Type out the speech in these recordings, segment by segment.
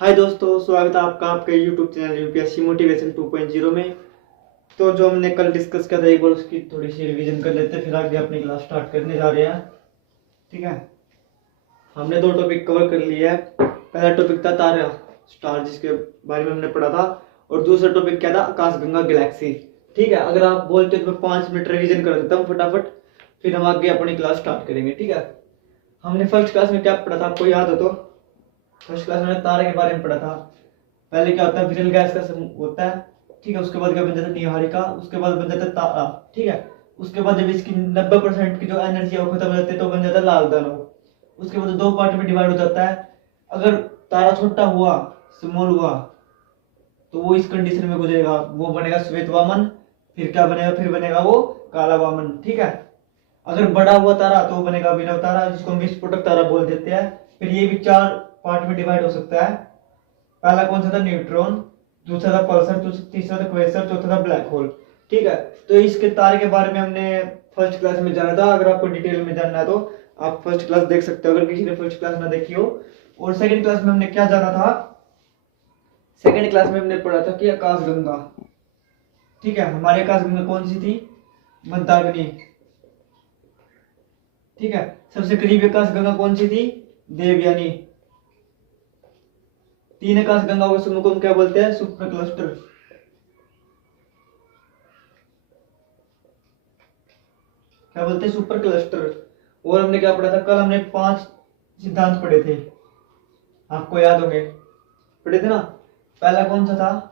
हाय दोस्तों, स्वागत है आपका आपके यूट्यूब चैनल यूपीएससी मोटिवेशन 2.0 में। तो जो हमने कल डिस्कस किया था एक बार उसकी थोड़ी सी रिवीजन कर लेते हैं, फिर आगे अपनी क्लास स्टार्ट करने जा रहे हैं। ठीक है, हमने दो टॉपिक कवर कर लिए हैं। पहला टॉपिक था तारा स्टार, जिसके बारे में हमने पढ़ा था, और दूसरा टॉपिक क्या था, आकाशगंगा गैलेक्सी। ठीक है, अगर आप बोलते हो तो मैं 5 मिनट रिवीजन कर देता हूँ फटाफट, फिर हम आगे अपनी क्लास स्टार्ट करेंगे। ठीक है, हमने फर्स्ट क्लास में क्या पढ़ा था, आपको याद हो तो? फर्स्ट क्लास में तारे के बारे में पढ़ा था। पहले क्या होता है, विरल गैस का समूह होता है। ठीक है, उसके बाद क्या बन जाता है, नीहारिका। उसके बाद बन जाता है तारा। ठीक है, उसके बाद जब इसकी 90% की जो एनर्जी है वो खत्म हो जाती है तो बन जाता है लाल दानव। उसके बाद दो पार्ट में डिवाइड हो जाता है। अगर तारा छोटा हुआ, स्मॉल हुआ, तो वो इस कंडीशन में गुजरेगा, वो बनेगा श्वेत वामन। फिर क्या बनेगा, फिर बनेगा वो काला वामन। ठीक है, अगर बड़ा हुआ तारा तो वो बनेगा अभिनव तारा, जिसको हम विस्फोटक तारा बोल देते हैं। फिर ये भी 4 पार्ट में डिवाइड हो सकता है। पहला कौन सा था, न्यूट्रॉन। दूसरा था पल्सर, तीसरा था क्वेसर, चौथा था ब्लैक होल। ठीक है, तो इसके तारे के बारे में हमने फर्स्ट क्लास में जाना था। अगर आपको डिटेल में जानना है तो आप फर्स्ट क्लास देख सकते हो, अगर किसी ने फर्स्ट क्लास ना देखी हो। और सेकंड क्लास में हमने क्या जाना था, सेकंड क्लास में हमने पढ़ा था कि आकाशगंगा। ठीक है, हमारी आकाशगंगा कौन सी थी, मंदाकिनी। ठीक है, सबसे करीबी आकाशगंगा कौन सी थी, देवयानी। 3 आकाशगंगा के समूह को हम क्या बोलते हैं, सुपर क्लस्टर। क्या बोलते हैं, सुपर क्लस्टर। और हमने क्या पढ़ा था कल, हमने 5 सिद्धांत पढ़े थे, आपको याद होंगे, पढ़े थे ना। पहला कौन सा था,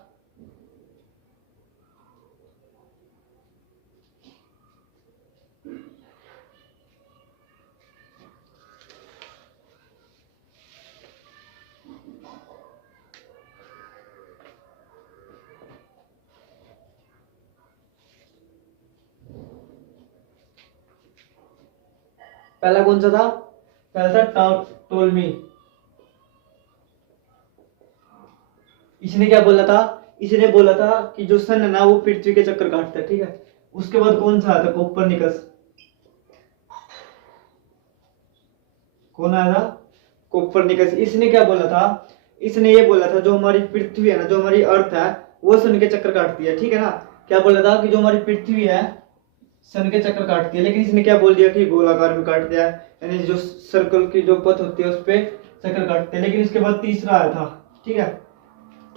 पहला कौन सा था, पहला था टोलमी। इसने क्या बोला था, इसने बोला था कि जो सन है ना वो पृथ्वी के चक्कर काटता है। ठीक है, उसके बाद कौन सा आया था, कोपरनिकस। कौन आया था, कोपरनिकस। इसने क्या बोला था, इसने ये बोला था जो हमारी पृथ्वी है ना, जो हमारी अर्थ है, वो सन के चक्कर काटती है। ठीक है ना, क्या बोला था कि जो हमारी पृथ्वी है सन के चक्कर काटती है, लेकिन इसने क्या बोल दिया कि गोलाकार में काट दिया है, यानी जो सर्कल की जो पथ होती है उस पर चक्कर काटते हैं। लेकिन इसके बाद तीसरा आया था। ठीक है,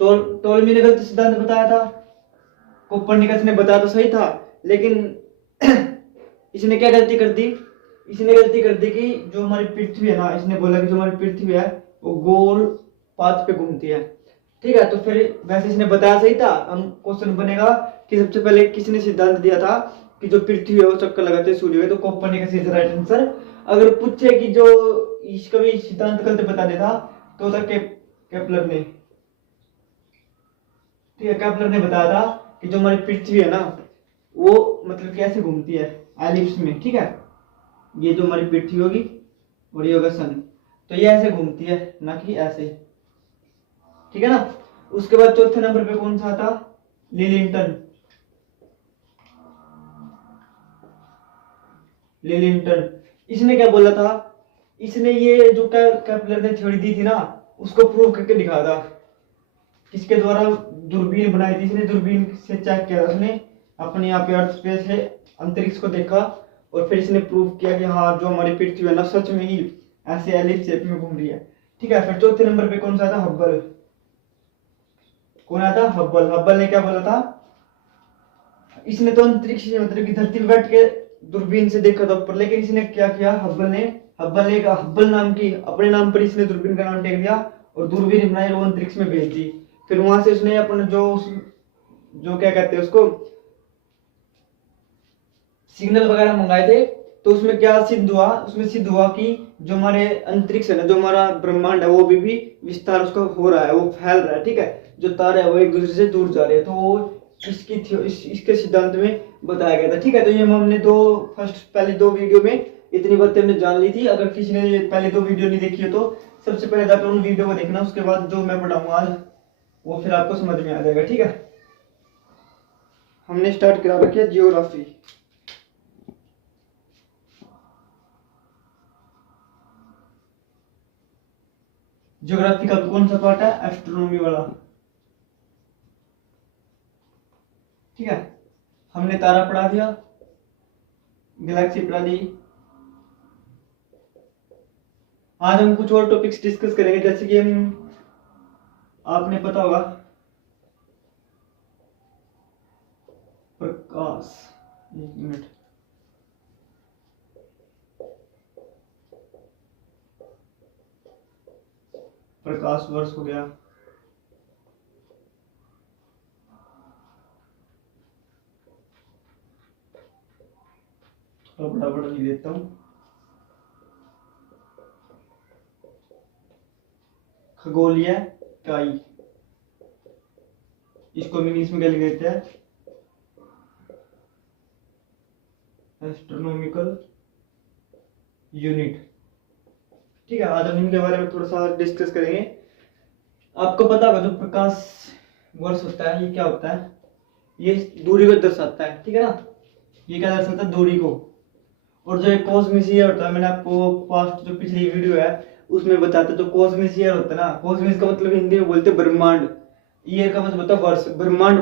टोलमी ने गलत सिद्धांत बताया था, कोपरनिकस ने बताया तो सही था, लेकिन इसने क्या गलती कर दी, इसने गलती कर दी कि जो हमारी पृथ्वी है ना, इसने बोला कि जो हमारी पृथ्वी है वो गोल पाथ पे घूमती है। ठीक है, तो फिर वैसे इसने बताया सही था। हम क्वेश्चन बनेगा कि सबसे पहले किसने सिद्धांत दिया था कि जो पृथ्वी है वो चक्कर लगाते हैं सूर्य में, तो कोपरनिकस इज राइट आंसर। अगर पूछे कि जो इसका भी सिद्धांत गलत बता देता तो था केपलर ने। ठीक है, केपलर ने बताया था कि जो हमारी पृथ्वी है ना वो मतलब कैसे घूमती है, एलिप्स में। ठीक है, ये जो हमारी पृथ्वी होगी और ये होगा सन, तो ये ऐसे घूमती है, ना कि ऐसे। ठीक है ना। उसके बाद चौथे नंबर पे कौन सा था, लिलिंटन। लिलिंटन, इसने क्या बोला था, इसने ये जो केपलर ने थ्योरी दी थी ना उसको प्रूव करके दिखा था। किसके द्वारा, दूरबीन बनाई थी इसने, दूरबीन से चेक किया उसने, अपने यहाँ पे अर्थ स्पेस है, अंतरिक्ष को देखा, और फिर इसने प्रूव किया कि हाँ जो हमारी पृथ्वी है ना सच में ही ऐसे एलिप्स शेप में घूम रही है। ठीक है, फिर चौथे नंबर पे कौन सा था, हब्बल। कौन आया था, हब्बल। हब्बल ने क्या बोला था, इसने तो अंतरिक्ष में मतलब कि धरती पे बैठ के दूरबीन से देखा था ऊपर, लेकिन इसने क्या किया, हब्बल ने हब्बल नाम की अपने नाम पर इसने दूरबीन का नाम टेक दिया और दूरबीन बनाई, वो अंतरिक्ष में भेज दी। फिर वहां से उसने अपना जो क्या कहते हैं उसको, सिग्नल वगैरह मंगाए थे। तो उसमें क्या सिद्ध हुआ, उसमें सिद्ध हुआ कि जो हमारे अंतरिक्ष है ना, जो हमारा ब्रह्मांड है वो भी विस्तार उसका हो रहा है, वो फैल रहा है। ठीक है, जो तारे हैं वो एक दूसरे से दूर जा रहे हैं, तो वो इसके सिद्धांत में बताया गया था। ठीक है, तो ये हमने पहले दो वीडियो में इतनी बातें हमने जान ली थी। अगर किसी ने पहले 2 वीडियो नहीं देखी हो तो सबसे पहले जाकर उन वीडियो को देखना, उसके बाद जो मैं पढ़ाऊंगा आज वो फिर आपको समझ में आ जाएगा। ठीक है, हमने स्टार्ट करा रखी है जियोग्राफी। ज्योग्राफी का कौन सा पार्ट है? एस्ट्रोनॉमी वाला। ठीक है, हमने तारा पढ़ा दिया, गैलेक्सी पढ़ा दी। आज हम कुछ और टॉपिक्स डिस्कस करेंगे, जैसे कि हम, आपने पता होगा प्रकाश, एक मिनट, प्रकाश वर्ष हो गया, थोड़ा बड़ा बड़ा लिख देता हूं। खगोलीय इकाई, इसको हम इंग्लिश में क्या लिख देते हैं? Astronomical unit. ठीक है, आज हम इनके बारे में थोड़ा सा डिस्कस करेंगे। आपको पता होगा जो प्रकाश वर्ष होता है, ये क्या होता है? ये दूरी को दर्शाता है, ठीक है ना? ये क्या दर्शाता है? दूरी को। और जो एक कॉस्मिक ईयर होता है, मैंने आपको पास्ट जो पिछली वीडियो है उसमें बताते, तो कॉस्मिक ईयर होता है ना, कॉस्मिक का मतलब हिंदी में बोलते हैं ब्रह्मांड, ईयर का मतलब होता है वर्ष। ब्रह्मांड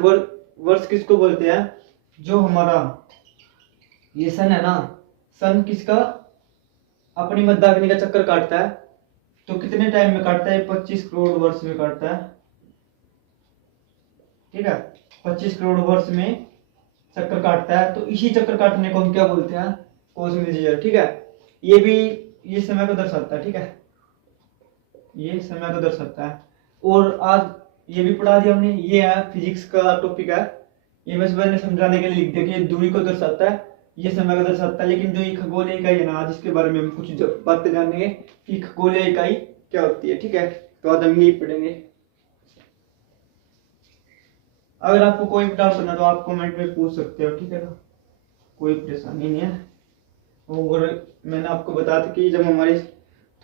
वर्ष किसको बोलते हैं? जो हमारा ये सन है ना, सन किसका अपनी मध्याग्नि का चक्कर काटता है, तो कितने टाइम में काटता है? 25 करोड़ वर्ष में काटता है। ठीक है, 25 करोड़ वर्ष में चक्कर काटता है, तो इसी चक्कर काटने को हम क्या बोलते हैं? Cosmic year. ठीक है, ये भी ये समय को दर्शाता है। ठीक है, ये समय को दर्शाता है। और आज ये भी पढ़ा दिया हमने, ये है फिजिक्स का टॉपिक है, ये बस मैंने समझाने के लिए लिख दिया कि ये दूरी को दर्शाता है, ये समय को दर्शाता है। लेकिन जो ये खगोलीय इकाई है ना, आज इसके बारे में हम कुछ बातें जानेंगे कि खगोलीय इकाई क्या होती है। ठीक है, तो आज हम यही पढ़ेंगे। अगर आपको कोई भी डाउट करना तो आप कमेंट में पूछ सकते हो, ठीक है ना, कोई परेशानी नहीं है। और मैंने आपको बताया था कि जब हमारी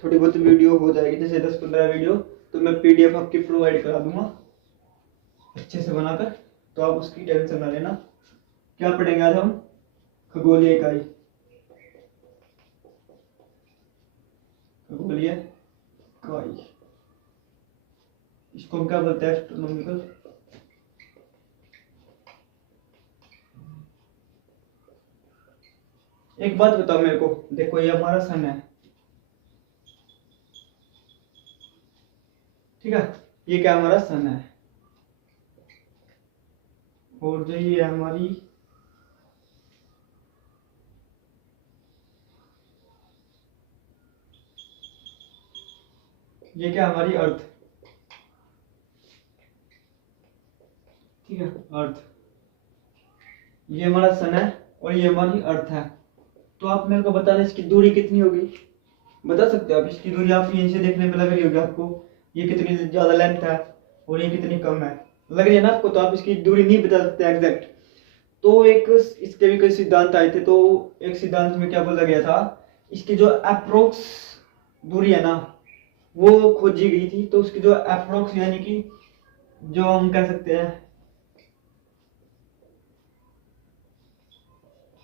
थोड़ी बहुत वीडियो हो जाएगी, जैसे 10-15 वीडियो, तो मैं पीडीएफ आपकी प्रोवाइड करा दूंगा अच्छे से बनाकर, तो आप उसकी टेंशन ना लेना। क्या पढ़ेंगे आज हम? खगोलीय इकाई, खगोलीय इकाई, इसको हम क्या बोलते हैं? एस्ट्रोनॉमिकल। एक बात बताओ मेरे को, देखो ये हमारा सन है, ठीक है, ये क्या हमारा सन है, और जो ये हमारी ये क्या हमारी अर्थ, ठीक है, अर्थ, ये हमारा सन है और ये हमारी अर्थ है। तो आप मेरे को बताना इसकी दूरी कितनी होगी, बता सकते हो आप? इसकी दूरी आप यहीं से देखने में लग रही होगी आपको, ये कितनी ज्यादा लेंथ है और ये कितनी कम है, लग रही है ना आपको? तो आप इसकी दूरी नहीं बता सकते एग्जैक्ट। तो एक इसके भी कई सिद्धांत आए थे, तो एक सिद्धांत में क्या बोला गया था, इसकी जो अप्रोक्स दूरी है ना, वो खोजी गई थी। तो उसकी जो अप्रोक्स यानी कि जो हम कह सकते हैं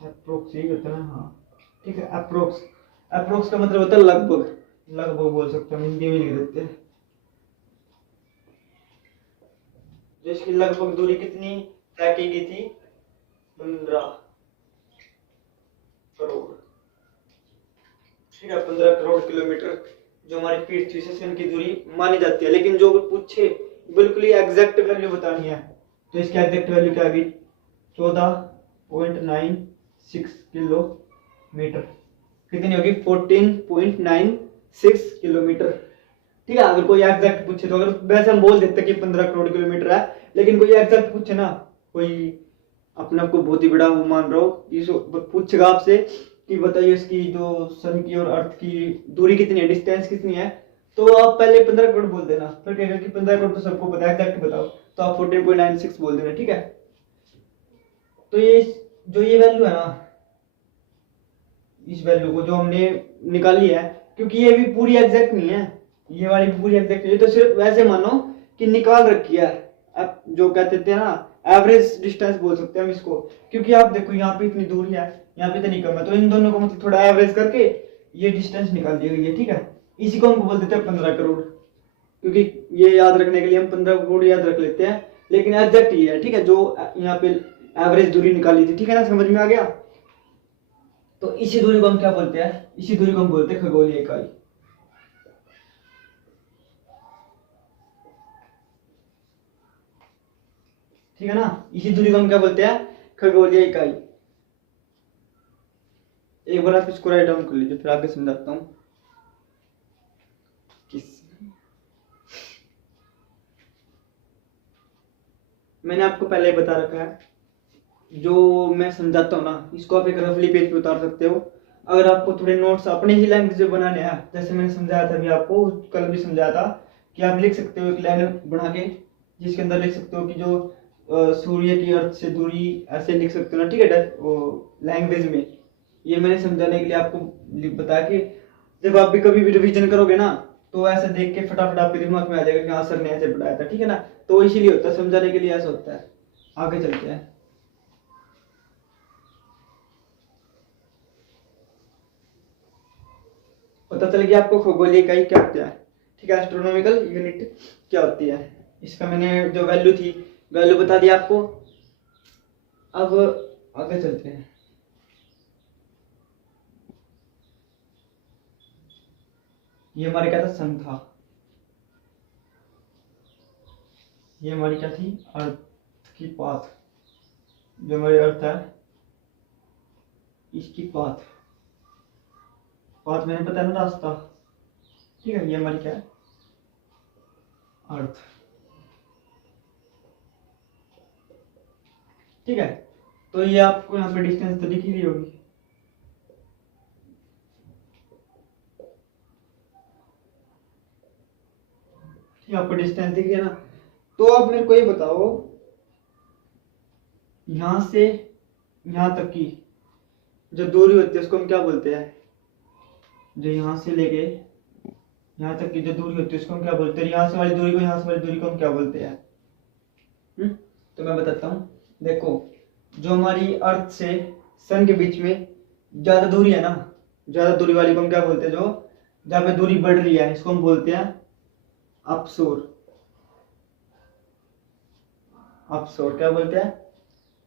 अप्रोक्स, यही होता है ना? हाँ ठीक है, अप्रोक्स। अप्रोक्स का मतलब होता है लगभग, लगभग बोल सकते हैं, हिंदी में लिख देते हैं। जो इसकी लगभग दूरी कितनी तय की गई थी? 15 करोड़। ठीक है, 15 करोड़ किलोमीटर जो हमारी पृथ्वी से सन की दूरी मानी जाती है। लेकिन जो पूछे बिल्कुल ही एग्जैक्ट वैल्यू बतानी है, तो इसकी एग्जैक्ट वैल्यू क्या होगी? 14.96 किलोमीटर। कितनी होगी? 14.96 किलोमीटर। ठीक है, अगर कोई एग्जैक्ट पूछे तो, अगर वैसे हम बोल देते कि 15 करोड़ किलोमीटर है, लेकिन कोई एग्जैक्ट पूछे ना, कोई अपने आप को बहुत ही बड़ा वो मान रहा हो, पूछेगा आपसे कि बताइए इसकी जो सन की और अर्थ की दूरी कितनी है, डिस्टेंस कितनी है, तो आप पहले 15 करोड़ बोल देना। फिर कहेगा कि 15 करोड़ तो सबको पता है, एग्जैक्ट बताओ, तो आप 14.96 बोल देना। ठीक है, तो ये जो ये वैल्यू है ना, इस वैल्यू को जो हमने निकाली है, क्योंकि ये भी पूरी एग्जैक्ट नहीं है, ये वाली भी पूरी एग्जैक्ट नहीं है, तो सिर्फ वैसे मानो कि निकाल रखी है। अब जो कहते थे ना, एवरेज डिस्टेंस बोल सकते हैं हम इसको, क्योंकि आप देखो यहाँ पे इतनी दूरी है, यहाँ पे इतनी कम है, तो इन दोनों को मतलब थोड़ा एवरेज करके ये डिस्टेंस निकाल दी गई है। ठीक है, इसी को हम बोल देते हैं 15 करोड़। क्योंकि ये याद रखने के लिए हम 15 कोड याद रख लेते हैं, लेकिन एग्जैक्ट ही है, ठीक है, जो यहाँ पे एवरेज दूरी निकाली थी, ठीक है ना, समझ में आ गया। तो इसी दूरी को हम क्या बोलते हैं, इसी दूरी को हम बोलते हैं खगोलीय इकाई। ठीक है ना, इसी दूरी को हम क्या बोलते हैं, खगोलीय इकाई। एक बार आप इसको राइट डाउन कर लीजिए, फिर आगे समझाता हूं। मैंने आपको पहले ही बता रखा है, जो मैं समझाता हूँ ना, इसको आप एक रफली पेज पे उतार सकते हो। अगर आपको थोड़े नोट्स अपने ही लैंग्वेज में बनाने हैं, जैसे मैंने समझाया था अभी आपको, कल भी समझाया था, कि आप लिख सकते हो एक लाइन बना के, जिसके अंदर लिख सकते हो कि जो सूर्य की अर्थ से दूरी, ऐसे लिख सकते हो ना, ठीक है, लैंग्वेज में। ये मैंने समझाने के लिए आपको बताया कि जब आप भी कभी भी रिवीजन करोगे ना, तो ऐसे देख के फटाफट आपके दिमाग में आ जाएगा कि हाँ सर ने ऐसे पढ़ाया था, ठीक है ना। तो इसीलिए होता है, समझाने के लिए ऐसा होता है। आगे चलते हैं। पता चल गया आपको खगोलीय इकाई क्या होता है, ठीक है, एस्ट्रोनॉमिकल यूनिट क्या होती है। इसका मैंने जो वैल्यू थी, वैल्यू बता दिया आपको। अब आगे चलते हैं। ये हमारे क्या था, सन था। ये हमारी क्या थी, अर्थ की पाथ। जो हमारी अर्थ है, इसकी पाथ, पाथ मैंने पता है ना, रास्ता, ठीक है। ये हमारी क्या है, अर्थ, ठीक है। तो ये आपको यहाँ पे डिस्टेंस तो दिख ही रही होगी, ठीक है, आपको डिस्टेंस दिख गया ना। तो आप मेरे को ये बताओ, यहां से यहां तक की जो दूरी होती है उसको हम क्या बोलते हैं, जो यहां से लेके यहां तक की जो दूरी होती है उसको हम क्या बोलते हैं, यहाँ से वाली दूरी को, यहाँ से वाली दूरी को हम क्या बोलते हैं। तो मैं बताता हूँ। देखो, जो हमारी अर्थ से सन के बीच में ज्यादा दूरी है ना, ज्यादा दूरी वाली को हम क्या बोलते हैं, जो जहाँ पे दूरी बढ़ रही है, इसको हम बोलते हैं अपसोर। अपसोर क्या बोलते हैं,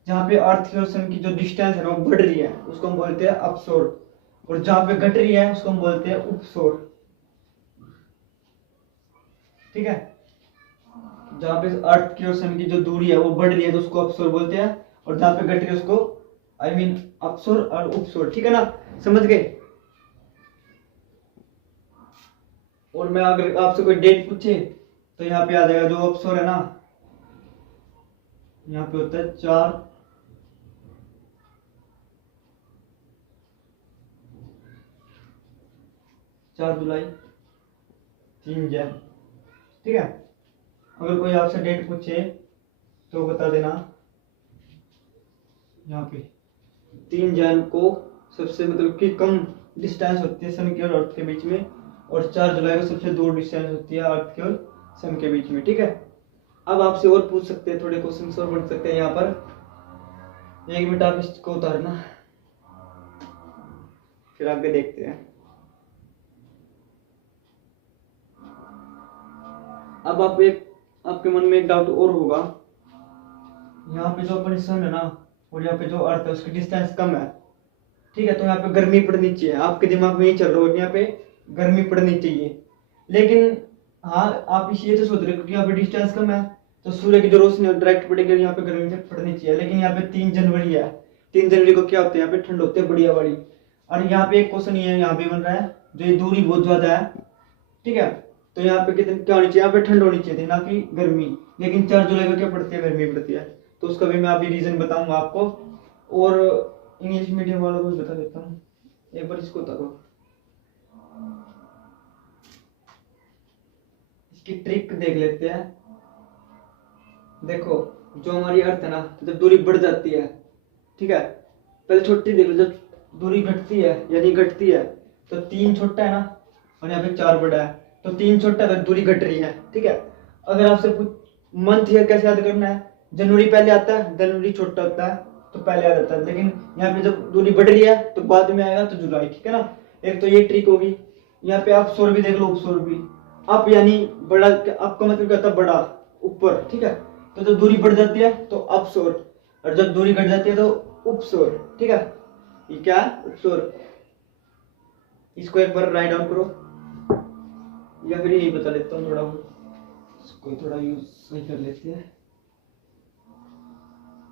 जहाँ पे अर्थ की और सन की जो डिस्टेंस है ना वो बढ़ रही है, उसको हम बोलते हैं अपसोर। और जहाँ पे घट रही है उसको हम बोलते हैं उपसोर, ठीक है। जहाँ पे अर्थ की और सन की जो दूरी है वो बढ़ रही है तो उसको अपसोर बोलते हैं, और जहाँ पे घट रही है उसको आई मीन अपसोर और उपसोर, ठीक है ना, समझ गए। और मैं अगर आपसे कोई डेट पूछे तो यहाँ पे आ जाएगा, जो अपसोर है ना, यहाँ पे होता है 4 जुलाई 3 जैन, ठीक है। अगर कोई आपसे डेट पूछे तो बता देना, यहाँ पे 3 जैन को सबसे मतलब कि कम डिस्टेंस होती है सन के और अर्थ के बीच में, और 4 जुलाई को सबसे दूर डिस्टेंस होती है अर्थ के और सन के बीच में, ठीक है। अब आपसे और पूछ सकते हैं, थोड़े क्वेश्चन और बढ़ सकते हैं यहाँ पर। 1 मिनट आप इसको उतारना, फिर आगे देखते हैं। अब आपके मन में एक डाउट और होगा, यहाँ पे जो अपनी सन है ना और यहाँ पे जो अर्थ है उसकी डिस्टेंस कम है, ठीक है, तो यहाँ पे गर्मी पड़नी चाहिए। आपके दिमाग में ये चल रहा है यहाँ पे गर्मी पड़नी चाहिए, लेकिन हाँ आप इसलिए तो सोच रहे हो क्योंकि यहाँ पे डिस्टेंस कम है, तो सूर्य की जो रोशनी डायरेक्ट पड़ेगी, यहाँ पे गर्मी से पड़नी चाहिए। लेकिन यहाँ पे 3 जनवरी है, 3 जनवरी को क्या होता है, यहाँ पे ठंड होती है बढ़िया वाली। और यहाँ पे एक क्वेश्चन ये यहाँ पे बन रहा है, जो ये दूरी बहुत ज्यादा है, ठीक है, तो यहाँ पे कितनी क्या होनी चाहिए, यहाँ पे ठंड होनी चाहिए थी, ना कि गर्मी। लेकिन 4 जुलाई को क्या पड़ती है, गर्मी पड़ती है। तो उसका भी मैं अभी रीजन बताऊंगा आपको, और इंग्लिश मीडियम वालों को भी बता देता हूँ। एक बार इसको उतारो, इसकी ट्रिक देख लेते हैं। देखो, जो हमारी अर्थ है ना, तो जब दूरी बढ़ जाती है, ठीक है, पहले छोटी देख लो, जब दूरी घटती है यानी घटती है, तो 3 छोटा है ना और यहाँ पे 4 बड़ा है, तो 3 छोटा है तो दूरी घट रही है, ठीक है। अगर आपसे मंथ ईयर कैसे याद करना है, जनवरी पहले आता है, जनवरी छोटा होता है तो पहले आ जाता है, लेकिन यहाँ पे जब दूरी बढ़ रही है तो बाद में आएगा, तो जुलाई, ठीक है ना। एक तो ये ट्रिक होगी। यहाँ पे आप सौर भी देख लो, उपसौर भी, अप यानी बड़ा, आपका मतलब क्या था, बड़ा ऊपर, ठीक है। तो जब दूरी बढ़ जाती है तो अपस्वर, और जब दूरी घट जाती है तो उपस्वर, ठीक है। ये क्या है, उपस्वर। इसको एक बार राइट डाउन करो, या फिर यही बता लेता हूँ, थोड़ा इसको थोड़ा यूज सही कर लेते हैं।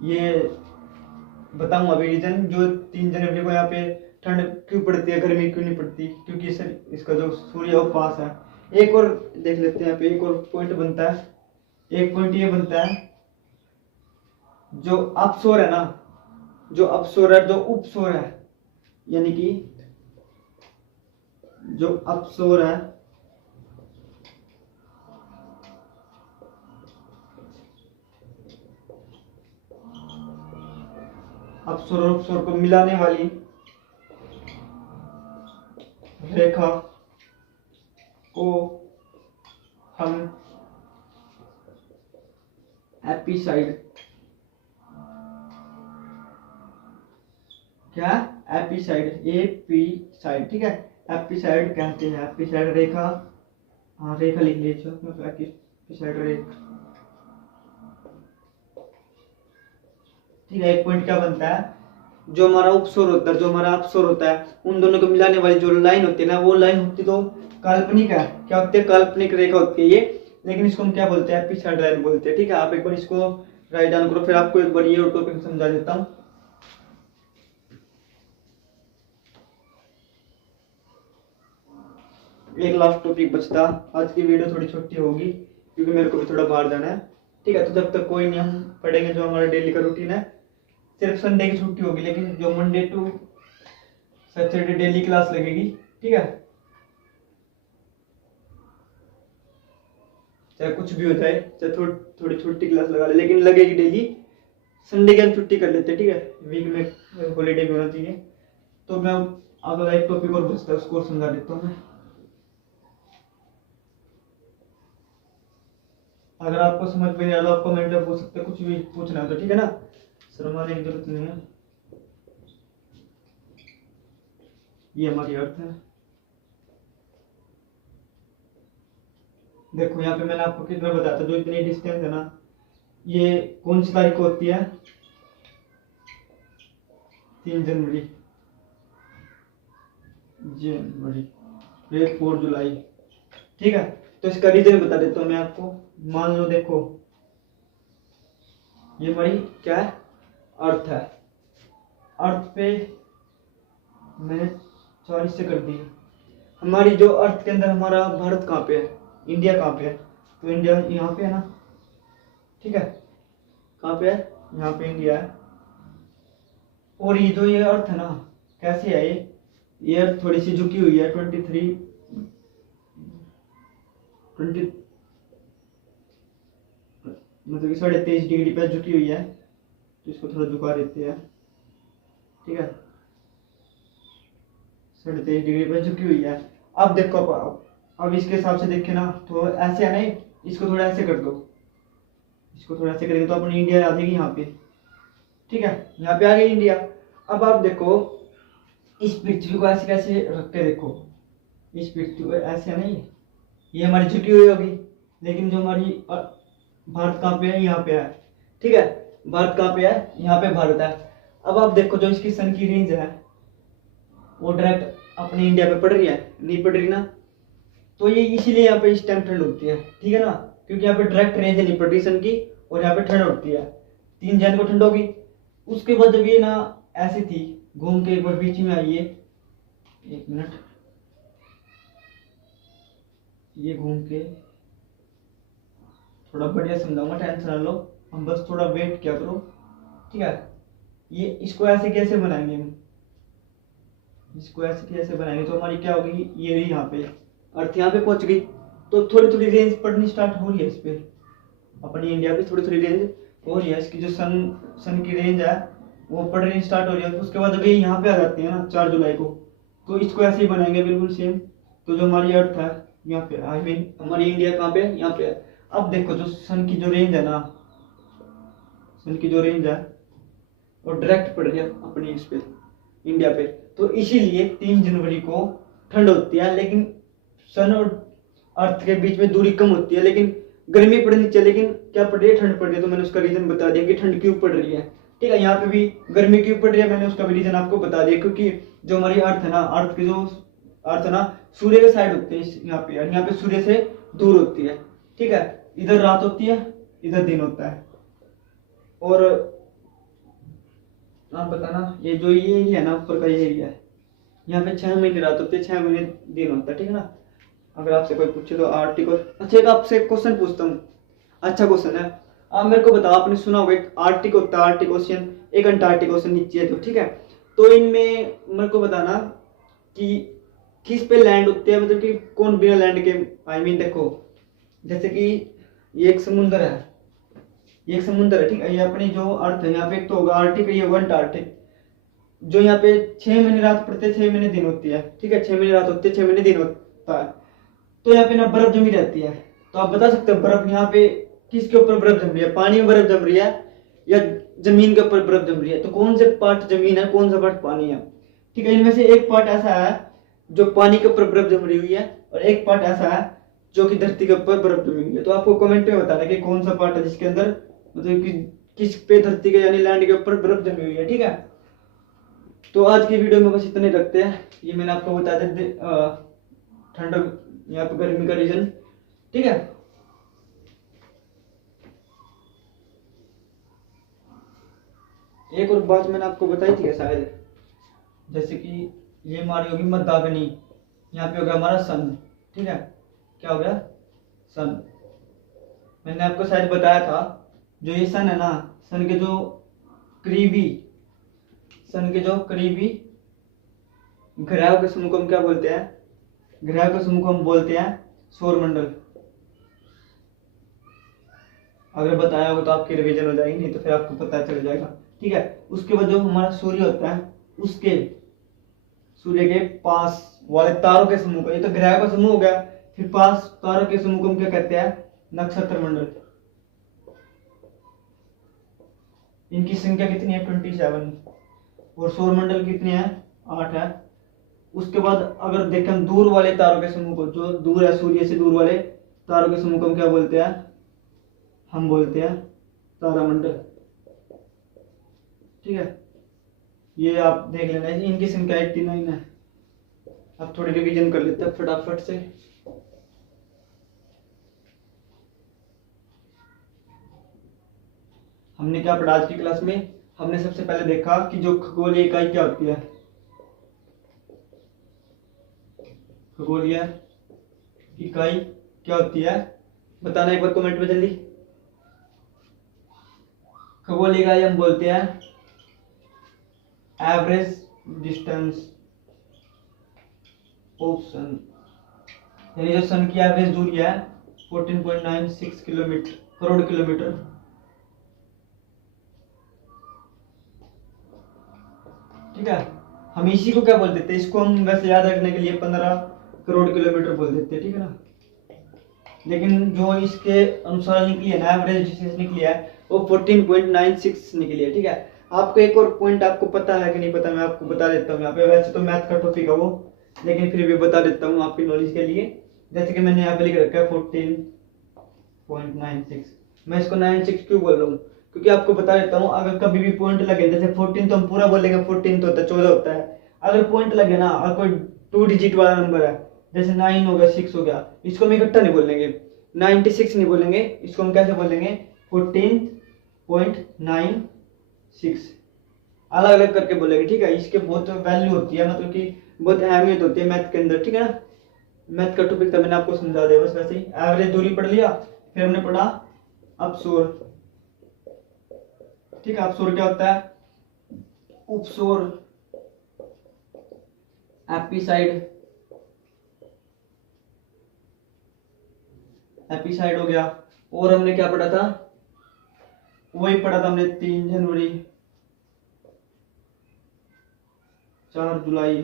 ये बताऊं अभी रीजन, जो 3 जनवरी को यहाँ पे ठंड क्यों पड़ती है, गर्मी क्यों नहीं पड़ती, क्योंकि सर इसका जो सूर्य उपवास है। एक और देख लेते हैं यहाँ पे, एक और पॉइंट बनता है। एक पॉइंट ये बनता है, जो अपसोर है ना, जो अपसोर है, जो उपसोर है, यानी कि जो अपसोर है, अपसोर और उपसोर को मिलाने वाली रेखा को हम एपिसाइड, क्या, एपिसाइड, एपिसाइड, ठीक है, एपिसाइड कहते हैं। एपिसाइड रेखा, हाँ रेखा लिख लीजिए, एपिसाइड रेखा, ठीक है। एक पॉइंट क्या बनता है, जो हमारा उपसोर होता है, जो हमारा अपसोर होता है, उन दोनों को मिलाने वाली जो लाइन होती है ना, वो लाइन होती तो काल्पनिक है, क्या होती है, काल्पनिक रेखा होती है ये, लेकिन इसको हम क्या बोलते हैं, एपिसाइड लाइन बोलते हैं, ठीक है। आप एक बार इसको राइट डाउन करो, फिर आपको एक बार ये टॉपिक समझा देता हूँ। एक लास्ट टॉपिक बचता, आज की वीडियो थोड़ी छोटी होगी क्योंकि मेरे को भी थोड़ा बाहर जाना है, ठीक है। तो जब तक कोई नहीं, हम पढ़ेंगे जो हमारा डेली का रूटीन है। सिर्फ संडे की छुट्टी होगी, लेकिन जो Monday to Saturday daily class लगेगी, ठीक है। चाहे कुछ भी हो जाए, चाहे थोड़ी छोटी क्लास लगा ले, लेकिन लगेगी डेली। संडे की हम छुट्टी कर लेते हैं, ठीक है, वीक में हॉलीडे भी होना चाहिए। तो मैं अगला एक टॉपिक और बचता है, उसको समझा देता हूँ मैं। अगर आपको समझ में नहीं आ रहा, आप कमेंट में पूछ सकते हैं, कुछ भी पूछना है तो, ठीक है ना, शर्माने की जरूरत नहीं है। ये हमारी अर्थ है। देखो यहाँ पे मैंने आपको कितना बताया था, जो इतनी डिस्टेंस है ना, ये कौन सी तारीख को होती है, 3 जनवरी, फिर 4 जुलाई, ठीक है। तो इसका रीजन बता देता हूँ मैं आपको। मान लो देखो, ये हमारी क्या है, अर्थ है। अर्थ पे मैंने 40 से कर दी। हमारी जो अर्थ के अंदर हमारा भारत कहाँ पे है, इंडिया कहाँ पे है, तो इंडिया यहाँ पे है ना, ठीक है। कहाँ पे है, यहाँ पे इंडिया है। और ये जो ये अर्थ है ना, कैसी है ये अर्थ थोड़ी सी झुकी हुई है, 23 मतलब कि 23.5 डिग्री पे झुकी हुई है, तो इसको थोड़ा झुका देते हैं, ठीक है। 23.5 डिग्री पे झुकी हुई है। अब देखो, अब इसके हिसाब से देखे ना, तो ऐसे है नहीं, इसको थोड़ा ऐसे कर दो, इसको थोड़ा ऐसे करेंगे तो अपनी इंडिया आ जाएगी यहाँ पे, ठीक है। यहाँ पे आ गई इंडिया। अब आप देखो, इस पृथ्वी को ऐसे कैसे रख के देखो, इस पृथ्वी को ऐसे नहीं, ये हमारी झुकी हुई होगी, लेकिन जो हमारी भारत कहाँ पे है, यहाँ पे है, ठीक है। भारत कहाँ पे है, यहाँ पे भारत है। अब आप देखो, जो इसकी सन की रेंज है वो डायरेक्ट अपने इंडिया पे पड़ रही है, नहीं पड़ रही ना, तो ये इसीलिए यहाँ पे इस टाइम ठंड होती है, ठीक है ना, क्योंकि यहाँ पे डायरेक्ट रेंज नहीं पड़ रही सन की, और यहाँ पे ठंड होती है। 3 जन को ठंड होगी। उसके बाद जब ये ना ऐसी थी, घूम के एक बार बीच में आई है, 1 मिनट, ये घूम के थोड़ा बढ़िया समझाऊंगा, टेंशन ना लो, हम बस थोड़ा वेट क्या करो, ठीक है। ये इसको ऐसे कैसे बनाएंगे हम, इसको ऐसे कैसे बनाएंगे, तो हमारी क्या होगी, ये रही यहाँ पे अर्थ, यहाँ पे पहुंच गई, तो थोड़ी थोड़ी रेंज पड़नी स्टार्ट हो रही है इस पे, अपनी इंडिया पे थोड़ी थोड़ी रेंज हो रही है। इसकी जो सन की रेंज है वो पड़नी स्टार्ट हो रही है। तो उसके बाद अभी यहाँ पे आ जाती है ना 4 जुलाई को, तो इसको ऐसे ही बनाएंगे बिल्कुल सेम। तो जो हमारी अर्थ है यहाँ पे, आई मीन हमारी इंडिया कहाँ पे है, यहाँ पे है। अब देखो, जो सन की जो रेंज है ना, सन की जो रेंज है वो डायरेक्ट पड़ रही है अपनी इस पे, इंडिया पे, तो इसीलिए 3 जनवरी को ठंड होती है। लेकिन सन और अर्थ के बीच में दूरी कम होती है, लेकिन गर्मी पड़नी चाहिए, लेकिन क्या पड़ रही है, ठंड पड़ रही है। तो मैंने उसका रीजन बता दिया कि ठंड क्यों पड़ रही है। ठीक है, यहाँ पे भी गर्मी क्यों पड़ रही है, मैंने उसका भी रीजन आपको बता दिया, क्योंकि जो हमारी अर्थ है ना, अर्थ की जो अर्थ है ना, सूर्य के साइड होती है यहाँ पे, और यहाँ पे सूर्य से दूर होती है। ठीक है, इधर रात होती है, इधर दिन होता है। और आप बताना, ये जो ये एरिया है ना, ऊपर का ये एरिया है, यहाँ पे 6 महीने रात होती है, 6 महीने दिन होता है। ठीक है ना, अगर आपसे कोई पूछे तो आर्टिकल। अच्छा, एक आपसे क्वेश्चन पूछता हूँ, अच्छा क्वेश्चन है। आप मेरे को बताओ, आपने सुना होगा एक आर्टिक होता है, आर्टिक ओशियन, एक अंटार्कटिक ओशियन नीचे है तो, ठीक है। तो इनमें मेरे को बताना कि किस पे लैंड होते हैं, मतलब कि कौन बिना लैंड के, आई मीन देखो, जैसे कि ये एक समुंदर है, ये एक समुंदर है, ठीक है। ये अपनी जो अर्थ है, यहाँ पे एक तो होगा आर्टिक, ये होगा अंटार्कटिक। जो यहाँ पे 6 महीने रात पड़ते हैं, 6 महीने दिन होती है। ठीक है, 6 महीने रात होती है, 6 महीने दिन होता है। तो यहाँ पे ना बर्फ जमी रहती है। तो आप बता सकते हो बर्फ यहाँ पे किसके ऊपर बर्फ जम रही है, पानी में बर्फ जम रही है या जमीन के ऊपर बर्फ जम रही है। तो कौन से पार्ट जमीन है, कौन सा पार्ट पानी है। ठीक है, इनमें से एक पार्ट ऐसा है जो पानी के ऊपर बर्फ जम रही हुई है, और एक पार्ट ऐसा है जो कि धरती के ऊपर बर्फ जमी हुई है। तो आपको कमेंट में बताना कि कौन सा पार्ट है जिसके अंदर, मतलब कि किस पे धरती के यानी लैंड के ऊपर बर्फ जमी हुई है। ठीक है, तो आज की वीडियो में बस इतने रखते हैं। ये मैंने आपको बता दे ठंड, यहाँ पे गर्मी का रीजन। ठीक है, एक और बात मैंने आपको बताई थी शायद, जैसे कि ये हमारी होगी मध्याग्नि, यहाँ पे हो गया हमारा सन। ठीक है, क्या हो गया, सन। मैंने आपको शायद बताया था, जो ये सन है ना, सन के जो करीबी, सन के जो करीबी ग्रहों के समूह को हम क्या बोलते हैं, ग्रह के समूह को हम बोलते हैं सौरमंडल। अगर बताया हो तो आपकी रिवीजन हो जाएगी, नहीं तो फिर आपको पता चल जाएगा। ठीक है, उसके बाद जो हमारा सूर्य होता है, उसके सूर्य के पास वाले तारों के समूह को, ये तो ग्रह का समूह हो गया, फिर पास तारों के समूह को हम क्या कहते हैं, नक्षत्र मंडल। इनकी संख्या कितनी है, 27। और सौरमंडल कितने हैं, 8 है। उसके बाद अगर देखें हम दूर वाले तारों के समूह को, जो दूर है सूर्य से दूर वाले तारों के समूह को हम क्या बोलते हैं, हम बोलते हैं तारामंडल। ठीक है, ये आप देख लेना, इनकी संख्या 89 है। अब थोड़ी रिवीजन कर लेते हैं फटाफट से। हमने क्या पढ़ा आज की क्लास में, हमने सबसे पहले देखा कि जो खगोलीय इकाई क्या होती है, खगोलीय इकाई क्या होती है, बताना एक बार कमेंट में जल्दी। खगोलीय इकाई हम बोलते हैं एवरेज डिस्टेंस ऑफ सन, यानी जो सन की एवरेज दूरी है 14.96 किलोमीटर, करोड़ किलोमीटर। ठीक है, हम इसी को क्या बोल देते हैं, इसको हम वैसे याद रखने के लिए 15 करोड़ किलोमीटर बोल देते हैं। ठीक है ना, लेकिन जो इसके अनुसार निकली है ना, एवरेज डिस्टेंस निकली है, वो 14.96 निकली है। ठीक है, आपको एक और पॉइंट आपको पता है कि नहीं पता, मैं आपको बता देता हूँ यहाँ पे। वैसे तो मैथ का टॉपिक है वो, लेकिन फिर भी बता देता हूँ आपकी नॉलेज के लिए। जैसे कि मैंने यहाँ पे लिख रखा है 14.96। मैं इसको 96 क्यों बोल रहा हूँ, क्योंकि आपको बता देता हूँ, अगर कभी भी पॉइंट लगे, जैसे 14 तो हम पूरा बोलेंगे, 14 तो होता है, 14 होता है। अगर पॉइंट लगे ना, और कोई 2 डिजिट वाला नंबर है, जैसे 9 हो गया, 6 हो गया, इसको हम इकट्ठा नहीं बोलेंगे, 96 नहीं बोलेंगे, इसको हम कैसे बोलेंगे, 14.96, अलग अलग करके बोलेंगे। ठीक है, इसके बहुत वैल्यू होती है, मतलब कि बहुत अहमियत होती है मैथ के अंदर। ठीक है ना, मैथ का टॉपिक था, मैंने आपको समझा दिया बस। वैसे ही एवरेज दूरी पढ़ लिया, फिर हमने पढ़ा अपसौर। ठीक है, अपसौर क्या होता है, उपसौर, एपिसाइड, एपिसाइड हो गया। और हमने क्या पढ़ा था, वही पढ़ा था हमने 3 जनवरी, 4 जुलाई।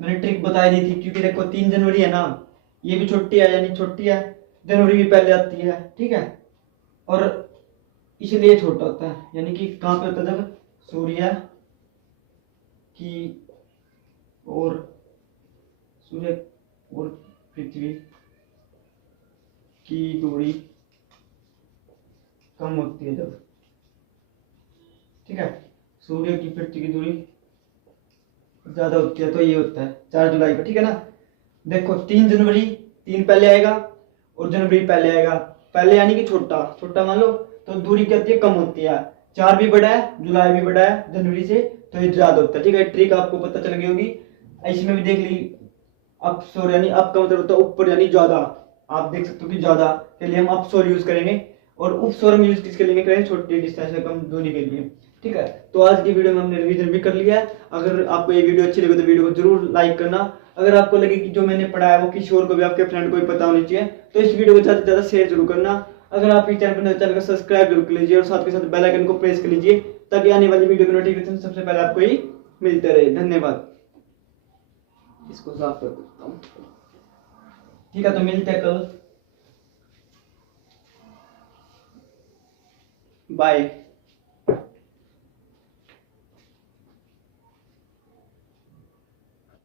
मैंने ट्रिक बताई दी थी, क्योंकि देखो 3 जनवरी है ना, ये भी छुट्टी है, यानी छुट्टी है, जनवरी भी पहले आती है। ठीक है, और इसलिए छोटा होता है, यानी कि कहाँ पे होता है, जब सूर्य की और सूर्य और पृथ्वी की दूरी कम होती है जब, ठीक है, सूर्य की पृथ्वी की दूरी ज्यादा होती है, तो ये होता है 4 जुलाई को, ठीक है ना। देखो 3 जनवरी, 3 पहले आएगा और जनवरी पहले आएगा, पहले यानी कि छोटा छोटा मान लो, तो दूरी क्या होती है, कम होती है। 4 भी बड़ा है, जुलाई भी बड़ा है जनवरी से, तो ये ज्यादा होता है, ठीक है। ट्रिक आपको पता चल गई होगी। इसमें भी देख ली, अपसोर यानी अप का मतलब होता है ऊपर यानी ज्यादा, आप देख सकते हो कि ज्यादा के लिए हम अपसोर यूज करेंगे, और उपसोर हम यूज किसके लिए करेंगे, छोटी डिस्टेंस में कम दूरी के लिए, ठीक है। तो आज की वीडियो में हमने रिवीजन भी कर लिया है। अगर आपको ये वीडियो अच्छी लगे तो वीडियो को जरूर लाइक करना। अगर आपको लगे कि जो मैंने पढ़ा है वो किसी और को भी, आपके फ्रेंड को भी पता होनी चाहिए, तो इस वीडियो को ज्यादा से ज्यादा शेयर जरूर करना। अगर आप इस चैनल को सब्सक्राइब जरूर कर लीजिए और साथ के साथ बेल आइकन को प्रेस कर लीजिए, ताकि आने वाली वीडियो की नोटिफिकेशन सबसे पहले आपको ही मिलते रहे। धन्यवाद। इसको साफ कर देता हूँ, ठीक है। तो मिलते हैं कल, बाय।